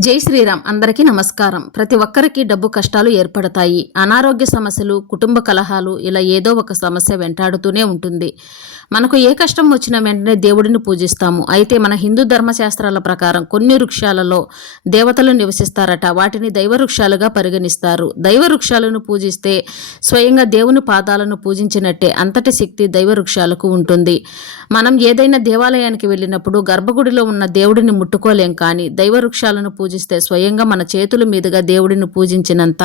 జై శ్రీరామ్. అందరికీ నమస్కారం. ప్రతి ఒక్కరికి డబ్బు కష్టాలు ఏర్పడతాయి. అనారోగ్య సమస్యలు కుటుంబ కలహాలు ఇలా ఏదో ఒక సమస్య వెంటాడుతూనే ఉంటుంది. మనకు ఏ కష్టం వచ్చినా వెంటనే దేవుడిని పూజిస్తాము. అయితే మన హిందూ ధర్మశాస్త్రాల ప్రకారం కొన్ని వృక్షాలలో దేవతలు నివసిస్తారట. వాటిని దైవ వృక్షాలుగా పరిగణిస్తారు. దైవ వృక్షాలను పూజిస్తే స్వయంగా దేవుని పాదాలను పూజించినట్టే అంతటి శక్తి దైవ వృక్షాలకు ఉంటుంది. మనం ఏదైనా దేవాలయానికి వెళ్ళినప్పుడు గర్భగుడిలో ఉన్న దేవుడిని ముట్టుకోలేం కానీ దైవ వృక్షాలను పూజిస్తే స్వయంగా మన చేతుల మీదుగా దేవుడిని పూజించినంత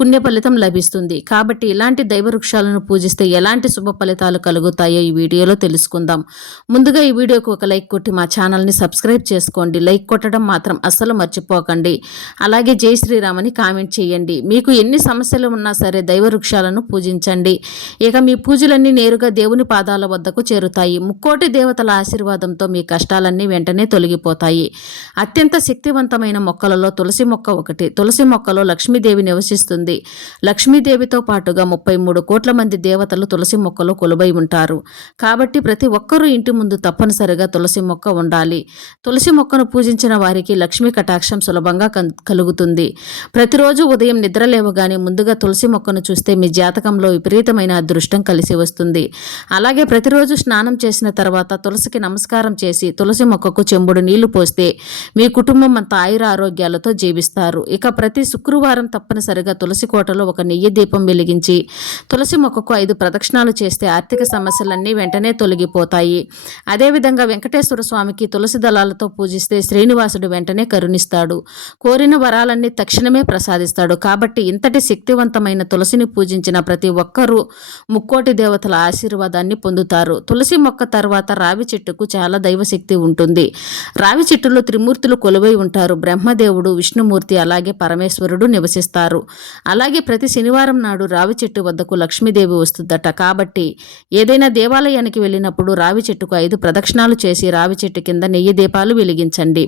పుణ్య ఫలితం లభిస్తుంది. కాబట్టి ఇలాంటి దైవ వృక్షాలను పూజిస్తే ఎలాంటి శుభ ఫలితాలు కలుగుతాయో ఈ వీడియోలో తెలుసుకుందాం. ముందుగా ఈ వీడియోకు ఒక లైక్ కొట్టి మా ఛానల్ని సబ్స్క్రైబ్ చేసుకోండి. లైక్ కొట్టడం మాత్రం అస్సలు మర్చిపోకండి. అలాగే జై శ్రీరామ్ అని కామెంట్ చేయండి. మీకు ఎన్ని సమస్యలు ఉన్నా సరే దైవ వృక్షాలను పూజించండి. ఇక మీ పూజలన్నీ నేరుగా దేవుని పాదాల వద్దకు చేరుతాయి. ముక్కోటి దేవతల ఆశీర్వాదంతో మీ కష్టాలన్నీ వెంటనే తొలగిపోతాయి. అత్యంత శక్తివంతమైన మొక్కలలో తులసి మొక్క ఒకటి. తులసి మొక్కలో లక్ష్మీదేవి నివసిస్తుంది. లక్ష్మీదేవితో పాటుగా ముప్పై మూడు కోట్ల మంది దేవతలు తులసి మొక్కలో కొలువై ఉంటారు. కాబట్టి ప్రతి ఒక్కరూ ఇంటి ముందు తప్పనిసరిగా తులసి మొక్క ఉండాలి. తులసి మొక్కను పూజించిన వారికి లక్ష్మీ కటాక్షం సులభంగా కలుగుతుంది. ప్రతిరోజు ఉదయం నిద్ర లేవగానే ముందుగా తులసి మొక్కను చూస్తే మీ జాతకంలో విపరీతమైన అదృష్టం కలిసి వస్తుంది. అలాగే ప్రతిరోజు స్నానం చేసిన తర్వాత తులసికి నమస్కారం చేసి తులసి మొక్కకు చెంబుడు నీళ్ళు పోస్తే మీ కుటుంబం అంతా ఆయుర ఆరోగ్యాలతో జీవిస్తారు. ఇక ప్రతి శుక్రవారం తప్పనిసరిగా తులసి కోటలో ఒక నెయ్యి దీపం వెలిగించి తులసి మొక్కకు ఐదు ప్రదక్షిణాలు చేస్తే ఆర్థిక సమస్యలన్నీ వెంటనే తొలగిపోతాయి. అదేవిధంగా వెంకటేశ్వర స్వామికి తులసి దళాలతో పూజిస్తే శ్రీనివాసుడు వెంటనే కరుణిస్తాడు. కోరిన వరాలన్నీ తక్షణమే ప్రసాదిస్తాడు. కాబట్టి ఇంతటి శక్తివంతమైన తులసిని పూజించిన ప్రతి ఒక్కరూ ముక్కోటి దేవతల ఆశీర్వాదాన్ని పొందుతారు. తులసి మొక్క తర్వాత రావి చెట్టుకు చాలా దైవశక్తి ఉంటుంది. రావి చెట్టులో త్రిమూర్తులు కొలువై ఉంటారు. బ్రహ్మదేవుడు విష్ణుమూర్తి అలాగే పరమేశ్వరుడు నివసిస్తారు. అలాగే ప్రతి శనివారం నాడు రావి చెట్టు వద్దకు లక్ష్మీదేవి వస్తుందట. కాబట్టి ఏదైనా దేవాలయానికి వెళ్ళినప్పుడు రావి చెట్టుకు ఐదు ప్రదక్షిణాలు చేసి రావి చెట్టు కింద నెయ్యి దీపాలు వెలిగించండి.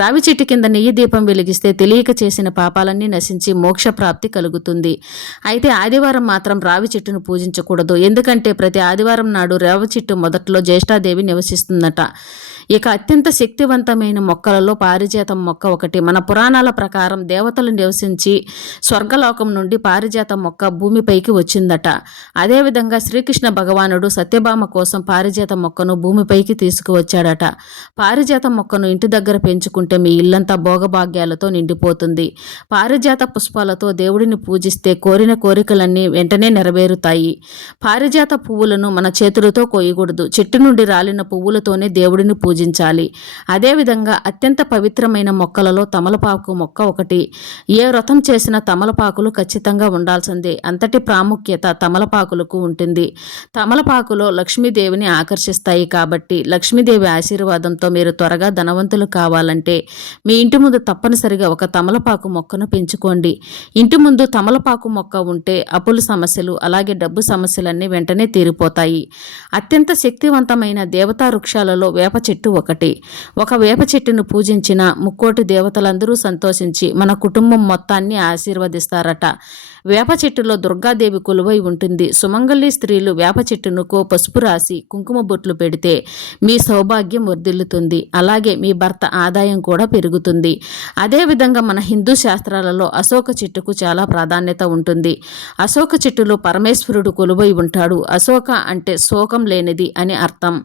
రావి చెట్టు కింద నెయ్యి దీపం వెలిగిస్తే తెలియక చేసిన పాపాలన్నీ నశించి మోక్ష ప్రాప్తి కలుగుతుంది. అయితే ఆదివారం మాత్రం రావి చెట్టును పూజించకూడదు. ఎందుకంటే ప్రతి ఆదివారం నాడు రావి చెట్టు మొదట్లో జ్యేష్ఠాదేవి నివసిస్తుందట. ఇక అత్యంత శక్తివంతమైన మొక్కలలో పారిజాతం మొక్క ఒకటి. మన పురాణాల ప్రకారం దేవతలు నివసించి స్వర్గలోకం నుండి పారిజాత మొక్క భూమిపైకి వచ్చిందట. అదేవిధంగా శ్రీకృష్ణ భగవానుడు సత్యభామ కోసం పారిజాత మొక్కను భూమిపైకి తీసుకువచ్చాడట. పారిజాత మొక్కను ఇంటి దగ్గర పెంచుకుంటే మీ ఇల్లంతా భోగభాగ్యాలతో నిండిపోతుంది. పారిజాత పుష్పాలతో దేవుడిని పూజిస్తే కోరిన కోరికలన్నీ వెంటనే నెరవేరుతాయి. పారిజాత పువ్వులను మన చేతులతో కోయకూడదు చెట్టు నుండి రాలిన పువ్వులతోనే దేవుడిని పూజించాలి. అదేవిధంగా అత్యంత పవిత్రమైన మొక్క మొక్కలలో తమలపాకు మొక్క ఒకటి. ఏ వ్రతం చేసిన తమలపాకులు ఖచ్చితంగా ఉండాల్సిందే. అంతటి ప్రాముఖ్యత తమలపాకులకు ఉంటుంది. తమలపాకులో లక్ష్మీదేవిని ఆకర్షిస్తాయి కాబట్టి లక్ష్మీదేవి ఆశీర్వాదంతో మీరు త్వరగా ధనవంతులు కావాలంటే మీ ఇంటి ముందు తప్పనిసరిగా ఒక తమలపాకు మొక్కను పెంచుకోండి. ఇంటి ముందు తమలపాకు మొక్క ఉంటే అప్పుల సమస్యలు అలాగే డబ్బు సమస్యలన్నీ వెంటనే తీరిపోతాయి. అత్యంత శక్తివంతమైన దేవతా వృక్షాలలో వేప చెట్టు ఒకటి. ఒక వేప చెట్టును పూజించిన ముక్కోటి దేవతలందరూ సంతోషించి మన కుటుంబం మొత్తాన్ని ఆశీర్వదిస్తారట. వేప చెట్టులో దుర్గాదేవి కొలువై ఉంటుంది. సుమంగళి స్త్రీలు వేప చెట్టునుకో పసుపు రాసి కుంకుమ బొట్లు పెడితే మీ సౌభాగ్యం వర్ధిల్లుతుంది. అలాగే మీ భర్త ఆదాయం కూడా పెరుగుతుంది. అదేవిధంగా మన హిందూ శాస్త్రాలలో అశోక చెట్టుకు చాలా ప్రాధాన్యత ఉంటుంది. అశోక చెట్టులో పరమేశ్వరుడు కొలువై ఉంటాడు. అశోక అంటే శోకం లేనిది అని అర్థం.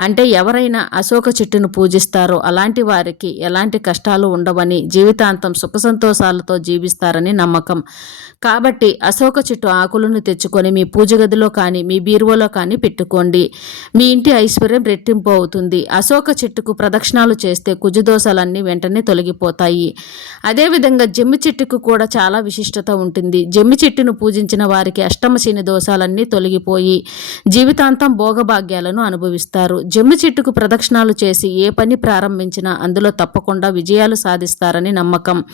అంటే ఎవరైనా అశోక చెట్టును పూజిస్తారో అలాంటి వారికి ఎలాంటి కష్టాలు ఉండవని జీవితాంతం సుఖ సంతోషాలతో జీవిస్తారని నమ్మకం. కాబట్టి అశోక చెట్టు ఆకులను తెచ్చుకొని మీ పూజ గదిలో కానీ మీ బీరువలో కానీ పెట్టుకోండి. మీ ఇంటి ఐశ్వర్యం రెట్టింపు అవుతుంది. అశోక చెట్టుకు ప్రదక్షిణాలు చేస్తే కుజదోషాలన్నీ వెంటనే తొలగిపోతాయి. అదేవిధంగా జమ్మి చెట్టుకు కూడా చాలా విశిష్టత ఉంటుంది. జమ్మి చెట్టును పూజించిన వారికి అష్టమశని దోషాలన్నీ తొలగిపోయి జీవితాంతం భోగభాగ్యాలను అనుభవిస్తారు. జమ్మి చెట్టుకు ప్రదక్షిణాలు చేసి ఏ పని ప్రారంభించినా అందులో తప్పకుండా విజయాలు సాధిస్తారని నమ్మకం.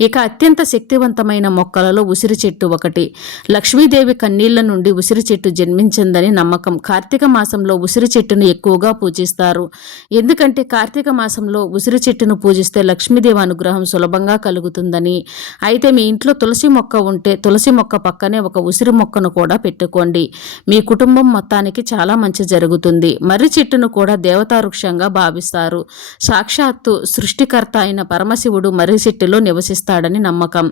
ఇక అత్యంత శక్తివంతమైన మొక్కలలో ఉసిరి చెట్టు చెట్టు ఒకటి. లక్ష్మీదేవి కన్నీళ్ళ నుండి ఉసిరి చెట్టు జన్మించిందని నమ్మకం. కార్తీక మాసంలో ఉసిరి చెట్టును ఎక్కువగా పూజిస్తారు. ఎందుకంటే కార్తీక మాసంలో ఉసిరి చెట్టును పూజిస్తే లక్ష్మీదేవి అనుగ్రహం సులభంగా కలుగుతుందని. అయితే మీ ఇంట్లో తులసి మొక్క ఉంటే తులసి మొక్క పక్కనే ఒక ఉసిరి మొక్కను కూడా పెట్టుకోండి. మీ కుటుంబం మొత్తానికి చాలా మంచి జరుగుతుంది. మర్రి చెట్టును కూడా దేవతావృక్షంగా భావిస్తారు. సాక్షాత్తు సృష్టికర్త అయిన పరమశివుడు మర్రి చెట్టులో నివసిస్తాడని నమ్మకం.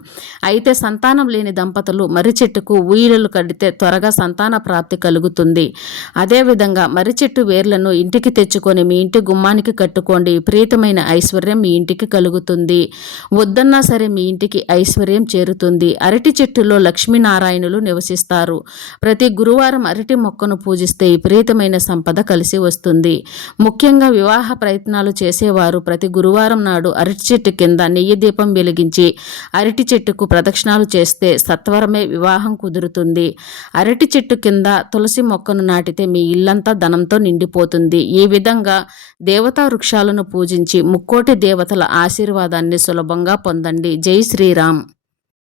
అయితే సంతానం లేని దంపతులు మర్రి చెట్టుకు ఊయిలలు కడితే త్వరగా సంతాన ప్రాప్తి కలుగుతుంది. అదేవిధంగా మర్రి చెట్టు వేర్లను ఇంటికి తెచ్చుకొని మీ ఇంటి గుమ్మానికి కట్టుకోండి. విపరీతమైన ఐశ్వర్యం మీ ఇంటికి కలుగుతుంది. వద్దన్నా సరే మీ ఇంటికి ఐశ్వర్యం చేరుతుంది. అరటి చెట్టులో లక్ష్మీనారాయణులు నివసిస్తారు. ప్రతి గురువారం అరటి మొక్కను పూజిస్తే విపరీతమైన సంపద కలిసి వస్తుంది. ముఖ్యంగా వివాహ ప్రయత్నాలు చేసేవారు ప్రతి గురువారం నాడు అరటి చెట్టు కింద నెయ్యి దీపం వెలిగించి అరటి చెట్టుకు ప్రదక్షిణాలు చేస్తే సత్వరమే వివాహం కుదురుతుంది. అరటి చెట్టు కింద తులసి మొక్కను నాటితే మీ ఇల్లంతా ధనంతో నిండిపోతుంది. ఈ విధంగా దేవతా వృక్షాలను పూజించి ముక్కోటి దేవతల ఆశీర్వాదాన్ని సులభంగా పొందండి. జై శ్రీరామ్.